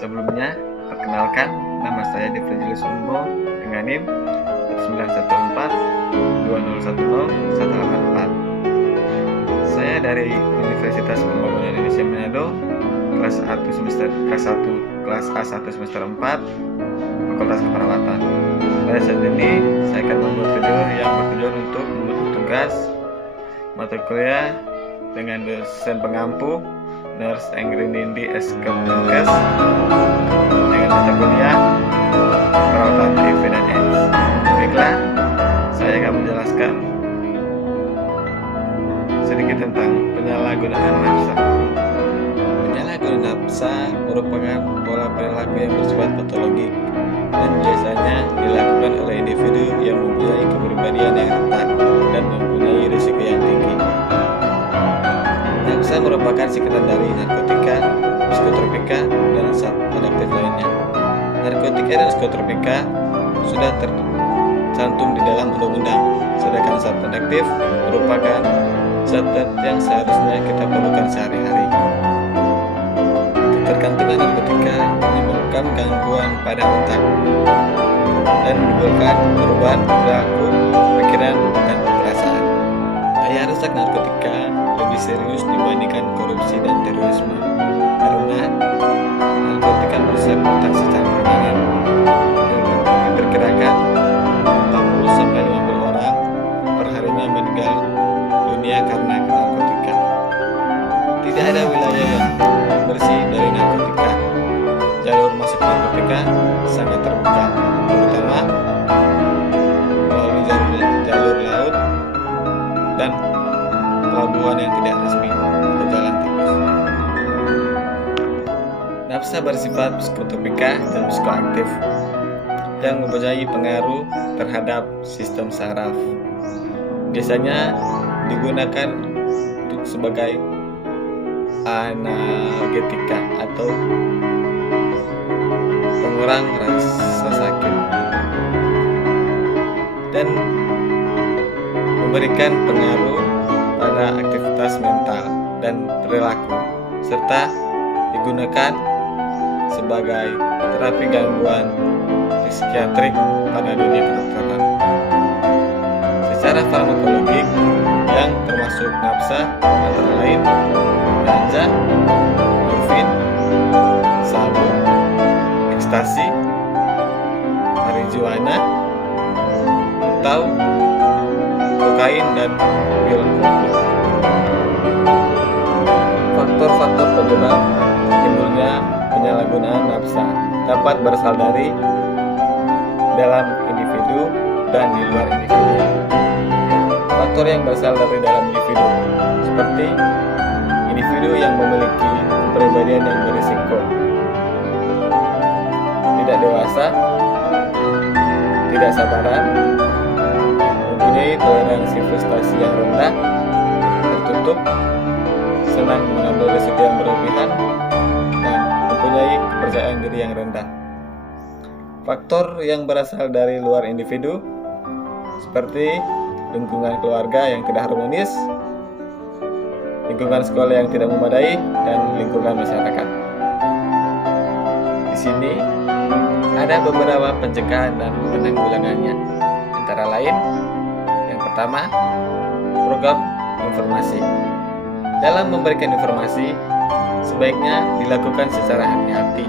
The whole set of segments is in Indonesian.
Sebelumnya, perkenalkan, nama saya Devri Julius Umbo dengan NIM 1914-2010-184. Saya dari Universitas Pembangunan Indonesia Manado, kelas A1 semester 4, Fakultas Keperawatan. Pada saat ini, saya akan membuat video yang bertujuan untuk membentuk tugas mata kuliah dengan dosen pengampu Nurse Engrinindi S. Kemenkes dengan mata kuliah perawatan HIV dan AIDS. Baiklah, saya akan menjelaskan sedikit tentang penyalahgunaan nafsa. Penyalahgunaan nafsa merupakan pola perilaku yang bersifat patologik dan biasanya dilakukan oleh individu yang mempunyai kepribadian yang rentan dan mempunyai risiko yang tinggi. Nafsa merupakan singkatan dari narkotika, psikotropika, dan zat adiktif lainnya. Narkotika dan psikotropika sudah tercantum di dalam undang-undang, sedangkan zat adiktif merupakan zat yang seharusnya kita perlukan sehari-hari. Ketergantungan narkotika menyebabkan gangguan pada otak dan menimbulkan perubahan perilaku, pikiran, dan perasaan. Daya rusak narkotika lebih serius dibandingkan korupsi dan terorisme karena narkotika merusak otak secara permanen. Diperkirakan 40-50 orang perharinya meninggal dunia karena narkotika. Tidak ada wilayah yang bersih dari narkotika. Jalur masuk narkotika sangat terbuka, terutama melalui jalur laut dan pelabuhan yang tidak resmi atau jalan tikus. Nafsa bersifat psikotropika dan psikoaktif yang mempunyai pengaruh terhadap sistem saraf. Biasanya digunakan sebagai analgetika atau pengurang rasa sakit dan memberikan pengaruh pada aktivitas mental dan perilaku, serta digunakan sebagai terapi gangguan psikiatrik pada dunia kedokteran. Secara farmakologik yang termasuk nafsa antara lain ganja, morfin, sabu, ekstasi, marijuana, atau kokain dan pil koplo. Faktor-faktor penyebab timbulnya penyalahgunaan nafsa dapat berasal dari dalam individu dan di luar individu. Faktor yang berasal dari dalam individu seperti individu yang memiliki kepribadian yang berisiko, tidak dewasa, tidak sabaran, mempunyai toleransi frustasi yang rendah, tertutup, senang mengambil risiko yang berlebihan, dan mempunyai kepercayaan diri yang rendah. Faktor yang berasal dari luar individu seperti lingkungan keluarga yang tidak harmonis, lingkungan sekolah yang tidak memadai, dan lingkungan masyarakat. Di sini ada beberapa pencegahan dan penanggulangannya, antara lain yang pertama, program informasi. Dalam memberikan informasi, sebaiknya dilakukan secara hati-hati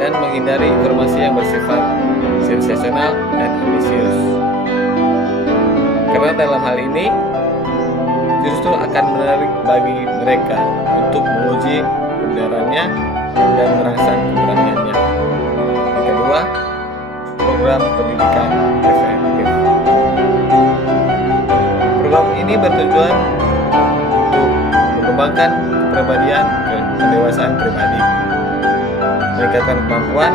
dan menghindari informasi yang bersifat sensasional dan ambisius. Karena dalam hal ini justru akan menarik bagi mereka untuk menguji kebenarannya dan merangsang keberaniannya. Yang kedua, program pendidikan efektif. Program ini bertujuan untuk mengembangkan kepribadian dan kedewasaan pribadi, meningkatkan kemampuan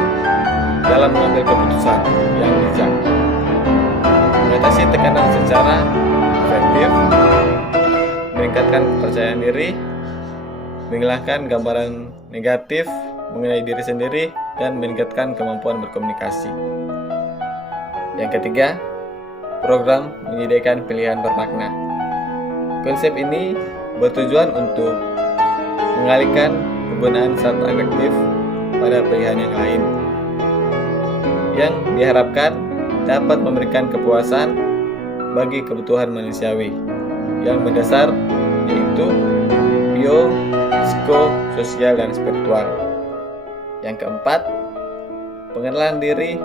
dalam mengambil keputusan yang bijak, mengatasi tekanan secara efektif, meningkatkan kepercayaan diri, menghilangkan gambaran negatif mengenai diri sendiri, dan meningkatkan kemampuan berkomunikasi. Yang ketiga, program menyediakan pilihan bermakna. Konsep ini bertujuan untuk mengalihkan penggunaan zat adiktif pada pilihan yang lain, yang diharapkan dapat memberikan kepuasan bagi kebutuhan manusiawi yang mendasar, yaitu bio, psiko, sosial, dan spiritual. Yang keempat, pengenalan diri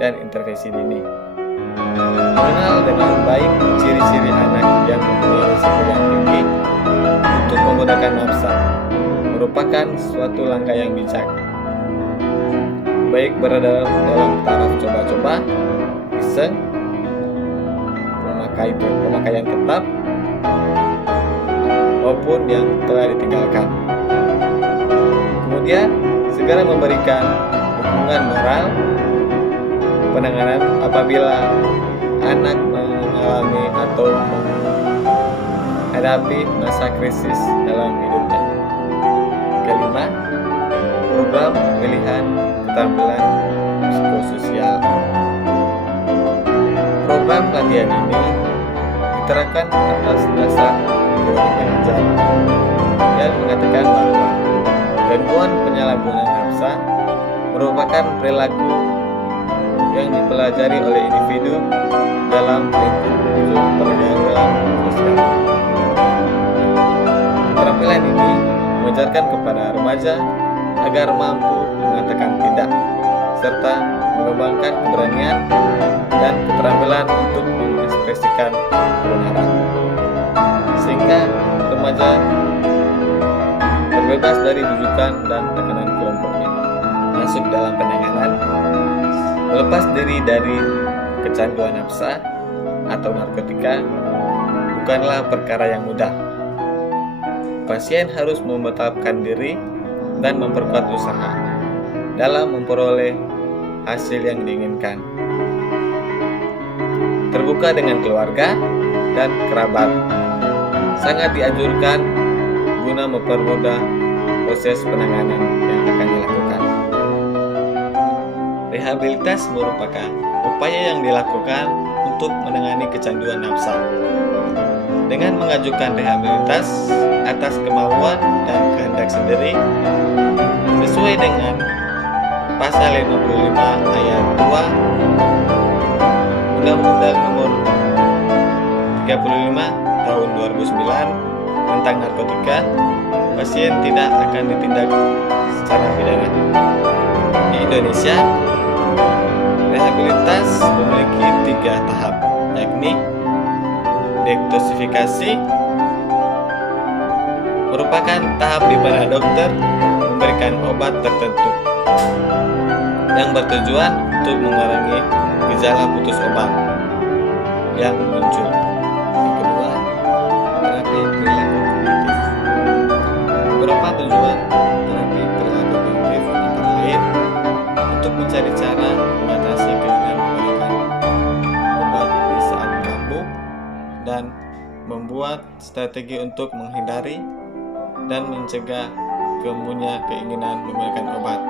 dan intervensi dini. Mengenal dengan baik ciri-ciri anak yang mempunyai risiko yang tinggi untuk menggunakan nafsa merupakan suatu langkah yang bijak, baik berada dalam taraf coba-coba, iseng, pemakaian tetap, maupun yang telah ditinggalkan. Kemudian segera memberikan dukungan moral penanganan apabila anak mengalami atau menghadapi masa krisis dalam hidupnya. Kelima, program pilihan keterampilan psikososial. Program latihan ini diterapkan atas dasar teori pengajar yang mengatakan bahwa gangguan penyalahgunaan nafsa merupakan perilaku yang dipelajari oleh individu dalam lingkup pergaulan sosial. Keterampilan ini mengajarkan kepada remaja agar mampu mengatakan tidak, serta mengembangkan keberanian dan keterampilan untuk mengekspresikan kebenaran, sehingga remaja terbebas dari rujukan dan tekanan kelompoknya. Masuk dalam penanganan, melepas diri dari kecanduan nafsa atau narkotika bukanlah perkara yang mudah. Pasien harus memantapkan diri dan memperkuat usaha dalam memperoleh hasil yang diinginkan. Terbuka dengan keluarga dan kerabat sangat dianjurkan guna mempermudah proses penanganan yang akan dilakukan. Rehabilitas merupakan upaya yang dilakukan untuk menangani kecanduan nafsa. Dengan mengajukan rehabilitas atas kemauan dan kehendak sendiri sesuai dengan pasal 55 ayat 2 Undang-Undang Nomor 35 Tahun 2009 tentang narkotika, pasien tidak akan ditindak secara pidana. Di Indonesia, rehabilitas memiliki 3 tahap, yakni detoksifikasi merupakan tahap di mana dokter memberikan obat tertentu yang bertujuan untuk mengurangi gejala putus obat yang muncul. Yang kedua, terapi perilaku kognitif. Beberapa tujuan terapi perilaku kognitif antara lain untuk mencari cara mengatasi keinginan menggunakan obat di saat kambuh dan membuat strategi untuk menghindari dan mencegah kemunculan keinginan menggunakan obat.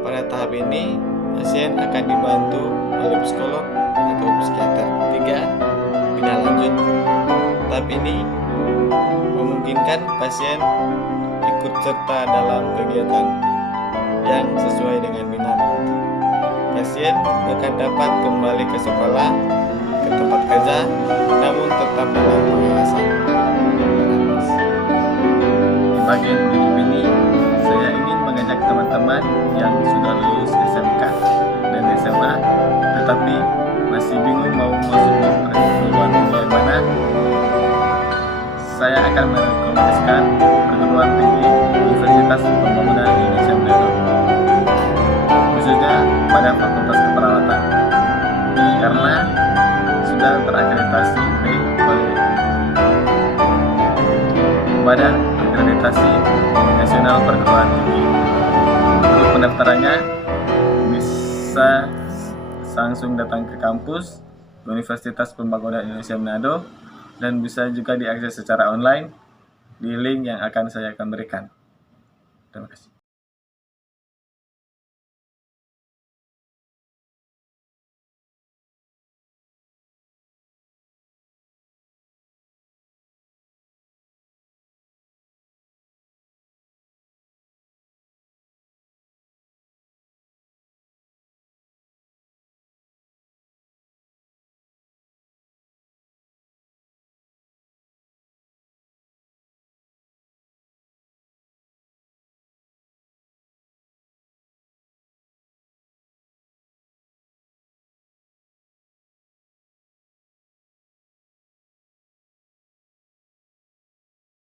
Pada tahap ini, pasien akan dibantu oleh psikolog atau psikiater. 3. Bina lanjut. Tahap ini memungkinkan pasien ikut serta dalam kegiatan yang sesuai dengan minat. Pasien akan dapat kembali ke sekolah, ke tempat kerja, namun tetap dalam pengawasan. Di bagian YouTube ini, saya ingin mengajak teman-teman yang sudah lulus SMK dan SMA, tetapi masih bingung mau masuk perguruan tinggi yang mana. Saya akan merekomendasikan perguruan tinggi Universitas Pembangunan Indonesia Manado, khususnya pada Fakultas Keperawatan, karena sudah terakreditasi oleh Badan Akreditasi Nasional Perguruan Tinggi. Untuk pendaftarannya bisa langsung datang ke kampus Universitas Pembangunan Indonesia Manado dan bisa juga diakses secara online di link yang akan saya berikan. Terima kasih.